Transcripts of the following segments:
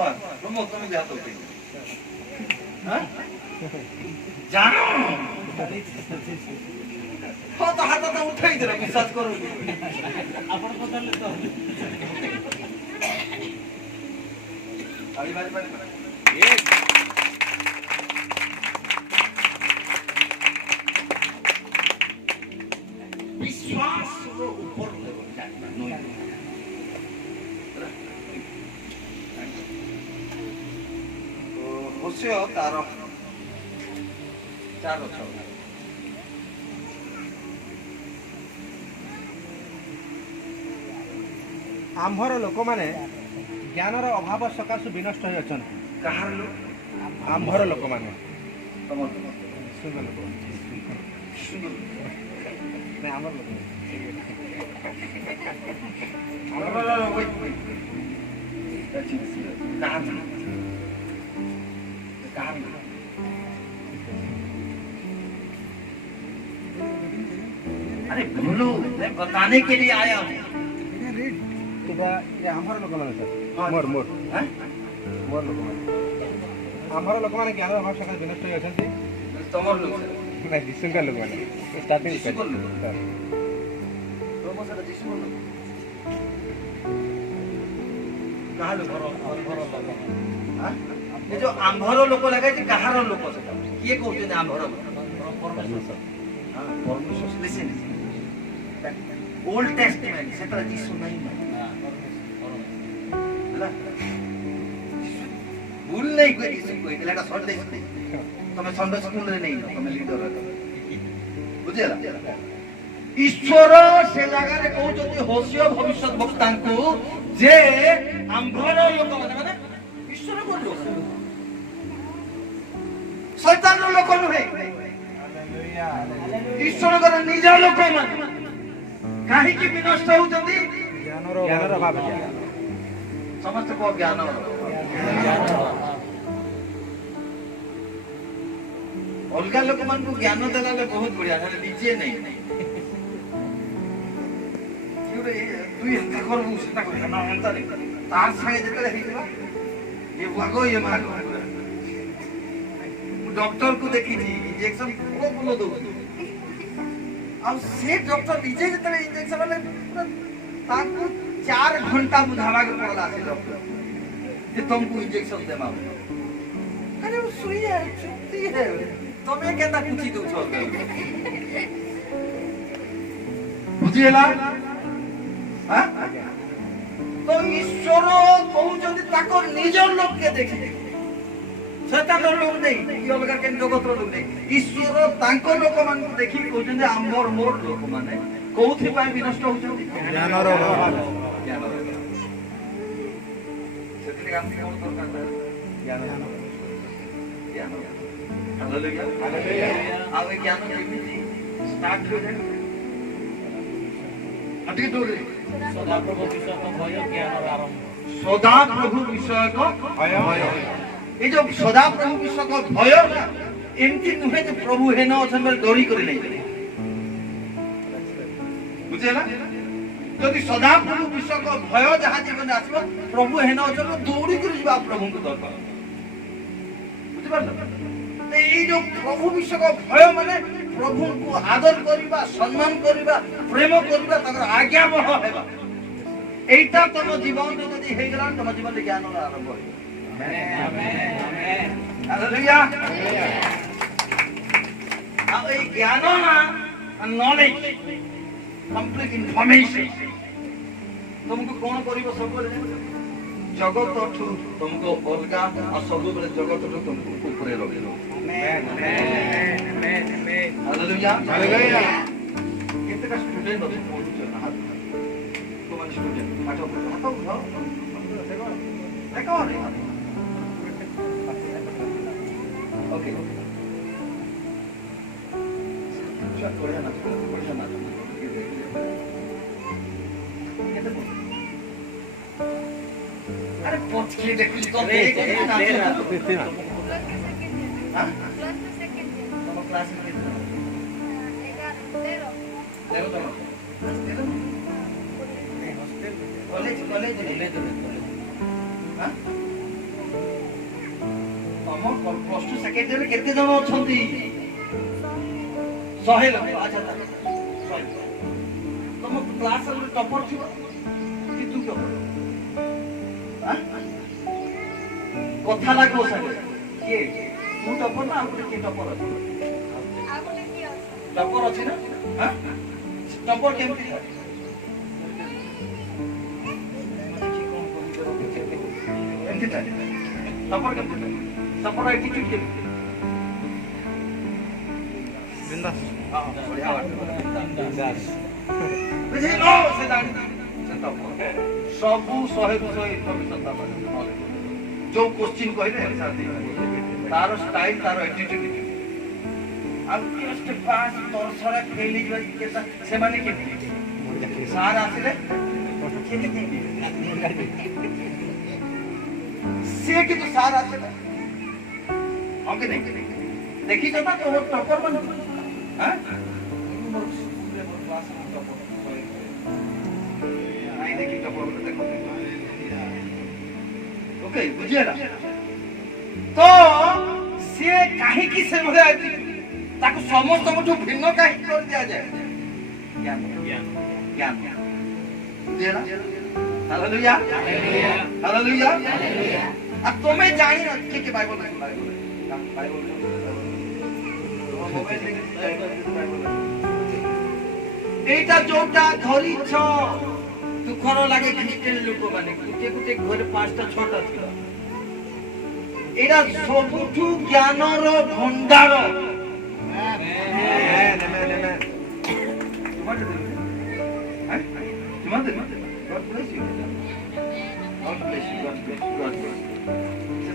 विश्वास तुम तुम भी हाथ उठे जानो हाँ तो हाथ तो उठे ही विश्वास करो अपन पकड़ले तो बारी बारी ये विश्वास रो ऊपर लेवल जाना नोई तो होसे तार चार छ आम्भर लोक माने ज्ञानर अभाव सकाशु विनष्ट होई अछन कहार लोग आम्भर लोक माने तमन सुंदर लोक नहीं आम्भर लोक अरे बोलो मैं बताने के लिए आया हूँ ये आम्भर लोक माने सर मोर मोर हैं? मोर लोक माने आम्भर लोक माने ज्ञानर अभाव सकाशु विनष्ट होई अछन तमर लोग नहीं दिसुंगा लोक माने स्टार्टिंग दिसुंगा लोग। सर तो मत दिस बोलो कहा लोग हाँ? ये जो आंभर लोक लगा जे कहार लोक सेटा किए कहते आंभर परमेश्वर हां परमेश्वर लिसन ओल्ड टेस्टामेंट सेटा दिसु नहीं भूल नहीं कोई किसी कोई दिलाटा संडे तमे संडे स्कूल रे नहीं तमे लीडर बुझेला ईश्वर से जगह रे कहउछथि होसियो भविष्यत वक्ता को जे आंभर लोक माने ईश्वर को लोक शैतान लोक नुहे ईश्वर को निज लोक माने काहे कि विनष्ट होउछथि ज्ञानर अभाव समस्त को ज्ञान अलगा लोक मान को ज्ञान देला बहुत बढ़िया निजे नहीं तुई एंता करबू सेटा कर ना एंता नहीं तार संगे जेतले हेइला ये भागो ये मागो डॉक्टर को देखी थी इंजेक्शन को बोलो दो अब से डॉक्टर निजे जेतले इंजेक्शन वाले ताको 4 घंटा बुझावा के पड़ला से डॉक्टर जे तुमको इंजेक्शन देमा अरे वो सुई है चुप्ती है तुम्हें केता पूछी दो छोड़ बुझिएला हां तो ईश्वर कहउछथि ताको निज लोक के देखि शैतान लोक नहीं ये अलगा के जगत लोक नहीं ईश्वर ताको लोक मान को देखि कहउछथि आम्बर मोर लोक माने कोउथि पाई विनष्ट होउछथि ज्ञानर अभाव सेतले हम कोन दरकार ज्ञान हालेलुया हालेलुया अब ज्ञान केमिति स्टार्ट हो जाए अति दूर सदा प्रभु विषय को भय ज्ञान आरंभ सदा प्रभु विषय को भय ये जो सदा प्रभु विषय को भय एमती नुहे जो प्रभु हेन अछन बेले डरी करि नै बुझेला यदि सदा प्रभु विषय को भय जहाँ जीवन आसबो प्रभु हेन अछन दौड़ी करि जीवा प्रभु को दरबार बुझि पारल ए जो प्रभु विषय को भय माने प्रभु को आदर करिबा सम्मान करिबा प्रेम करिबा तकर आज्ञा बह हेबा एटा तम जीवन में यदि हे गला तम जीवन में ज्ञान आरंभ हो आमेन आमेन हालेलुया अब ए ज्ञान ना नॉलेज कंप्लीट इंफॉर्मेशन तुमको कौन करिबो सब जगत ठू तुमको अलगा और सब बेले जगत ठू तुमको ऊपर रखिलो आमेन आमेन आमेन आमेन हालेलुया हालेलुया कितने का स्टूडेंट होते हैं हाथ तो मन स्टूडेंट हाथ उठाओ देखो ओके चल बढ़िया ना अरे पछले देखि तो देख ना हां तुम क्लास में कॉलेज हां କେତେ ଜଣ ଅଛନ୍ତି? 100 ଲୋକ। ଆଚ୍ଛା 100। ତମ କ୍ଲାସରେ ଗୋଟେ ଟପର ଥିବ କି ତୁ ଟପର? କଥା ଲାଗିବ ସାଙ୍ଗେ କିଏ ତୁ ଟପର ନା ଆଉ ଗୋଟେ କିଏ ଟପର ଅଛି? ଟପର ଅଛି ନା? ଟପର କେମିତି? ଏମିତି ଟପର କେମିତି? ଟପର ଆଟିଟ୍ୟୁଡ କେମିତି? बिंदास सबू 100 इनफॉरमेशन जो क्वेश्चन कहले तार स्टाइल तार एटीट्यूड अब जस्ट पास तोरसरा खेली केसा से माने के सार आसिले से कि तो सार आसिले हम के नहीं देखी जब तो टॉपर बन हां क्लास में टॉपर नहीं देखी टॉपर देखो ओके बुझिएला तो से काहे की से भले ताको समस्त को भिन्न काहे कर दिया जाए ज्ञान ज्ञान बुझिएला हालेलुया हालेलुया अब तुम्हें जानी ना के बाइबल এইটা जोटा ধরিছ দুঃখর লাগে খ্রিস্টান লোক মানে গুটে গুটে ঘরে 5টা 6টা ছিল এটা সবুঠু জ্ঞানর ভণ্ডার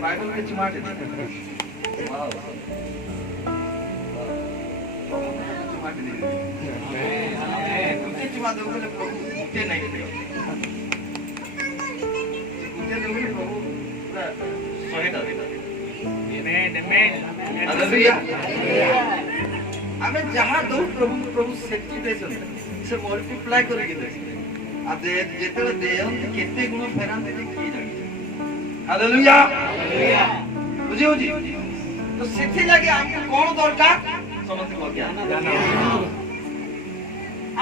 बाइबल के चिमाटे वाओ चिमाटे नहीं कुछ चिमाटे उन्होंने प्रभु कुटे नहीं दिया कुटे देंगे प्रभु पूरा सोहेगा हालेलुया हमें जहाँ दो प्रभु प्रभु सेफ्टी दे से मल्टीप्लाई करके दे अब जेते देहन केते गुण फेरान दे की जाने हालेलुया बुझियो जी तो सेठी लगे हमको कौन दरकार समझ को ज्ञान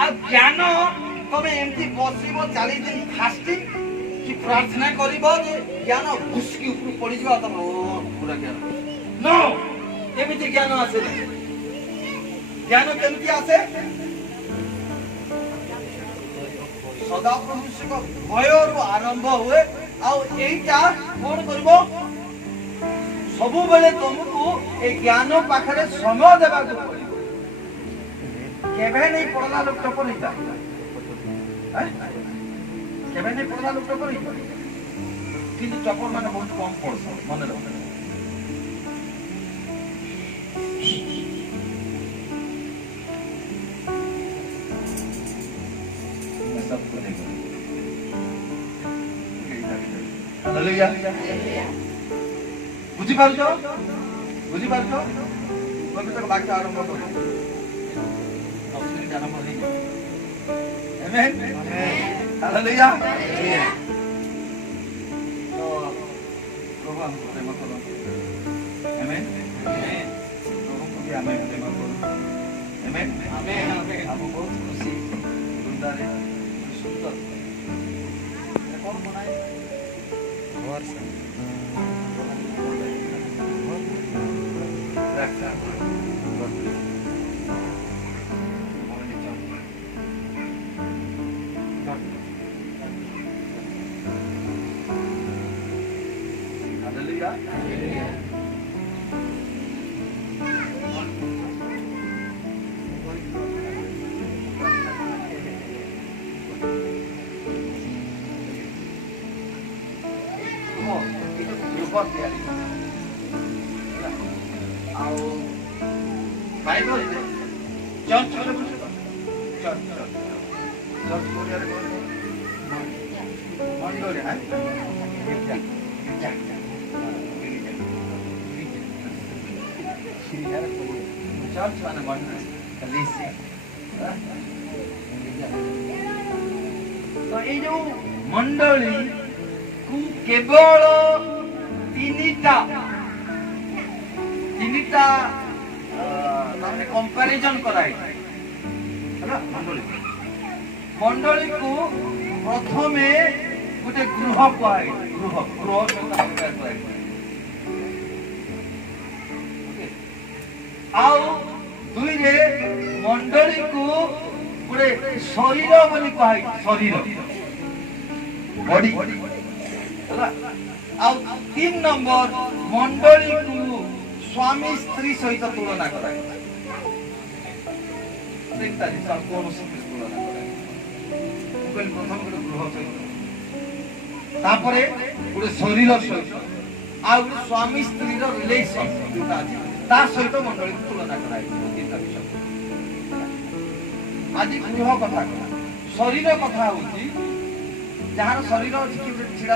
आ ज्ञान तमे एमती बसिबो 40 दिन फास्टिंग कि प्रार्थना करिबो जे ज्ञान घुसकी ऊपर पड़ी जावा तम पूरा ज्ञान नो एमिति ज्ञान आसे ज्ञान केमती आसे सदा मनुष्य को भयर आरंभ हुए आउ एटा कोन करबो सबु बेले तुमको ए ज्ञान पाखरे समय देबा को पड़िबो केबे नहीं पड़ला लोक टपर हिता हैं केबे नहीं पड़ला लोक टपर हिता किंतु टपर माने बहुत कम पड़स माने रख मैं सबको देखो हालेलुया बुझी पारछो कोई तक वाक्य आरंभ करो आरंभ नहीं आमेन हालेलुया तो प्रभु हमको प्रेम करो आमेन प्रभु को भी हमें प्रेम करो आमेन आमेन हम बहुत खुशी सुंदर है सुंदर कौन बनाए और बाइबल चर्च चर्च मंडल है चर्च माने मंडल कलीसिया तो ये जो मंडली को केवल तीनिटा ଦୁଇଟା ତାମାନେ କମ୍ପାରିଜନ କରାଯାଇଛି ହେଲା ମଣ୍ଡଳୀକୁ ପ୍ରଥମେ ଗୋଟେ ଗୃହ କୁହାଯାଇଛି ଗୃହ ସହିତ କମ୍ପେୟାର କରାଯାଇଛି ଆଉ ଦୁଇରେ ମଣ୍ଡଳୀକୁ ଗୋଟେ ଶରୀର ବୋଲି କୁହାଯାଇଛି ଶରୀର ବଡି ହେଲା ଆଉ 3 ନମ୍ବର ମଣ୍ଡଳୀକୁ ସ୍ୱାମୀ ସ୍ତ୍ରୀ ସହିତ ତୁଳନା କରାଯାଇଛି କୌଣସି ତୁଳନା କରାଯାଇଛି ପ୍ରଥମ ଗୋଟେ ଗୃହ ସହିତ ତାପରେ ଗୋଟେ ଶରୀର ସହିତ ଆଉ ଗୋଟେ ସ୍ୱାମୀ ସ୍ତ୍ରୀର ରିଲେସନ ଯୋଉଟା ଅଛି ତା ସହିତ ମଣ୍ଡଳୀକୁ ତୁଳନା କରାଯାଇଛି ତିନିଟା ବିଷୟ ଆଜି ଗୃହ କଥା ଶରୀର କଥା ହଉଛି ଯାହାର ଶରୀର ଅଛି ଛିଡା